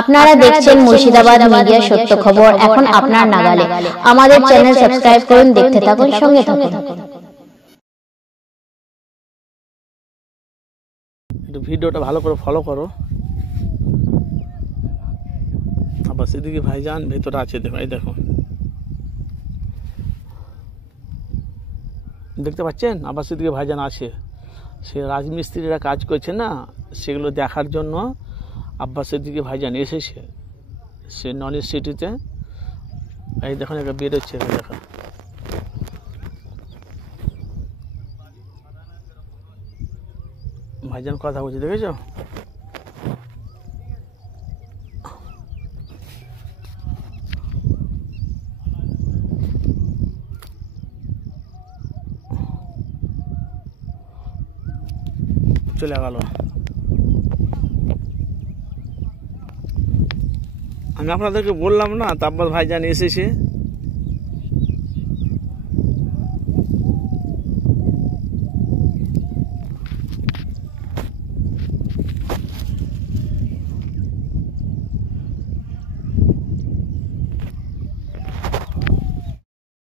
আপনারা দেখছেন মুর্শিদাবাদ মিডিয়া সত্য খবর এখন আপনার নাগালে। আমাদের চ্যানেল সাবস্ক্রাইব করুন, দেখতে থাকুন, সঙ্গে থাকুন। একটু ভিডিওটা ভালো করে ফলো করো। আবার সেদিকে ভাইজান ভেতরে আছে, দেখো এই দেখো, দেখতে পাচ্ছেন? আবার সেদিকে ভাইজান আছে, সে রাজমিস্ত্রিরা কাজ করছে না, সেগুলো দেখার জন্য আব্বাসের দিকে ভাইজান এসেছে। সে নন সিটিতে, এই দেখুন একটা বেরোচ্ছে, দেখো ভাইজান কথা বলছে, দেখেছ? চলে গেল। আমি আপনাদেরকে বললাম না, তারপর ভাইজান এসেছে।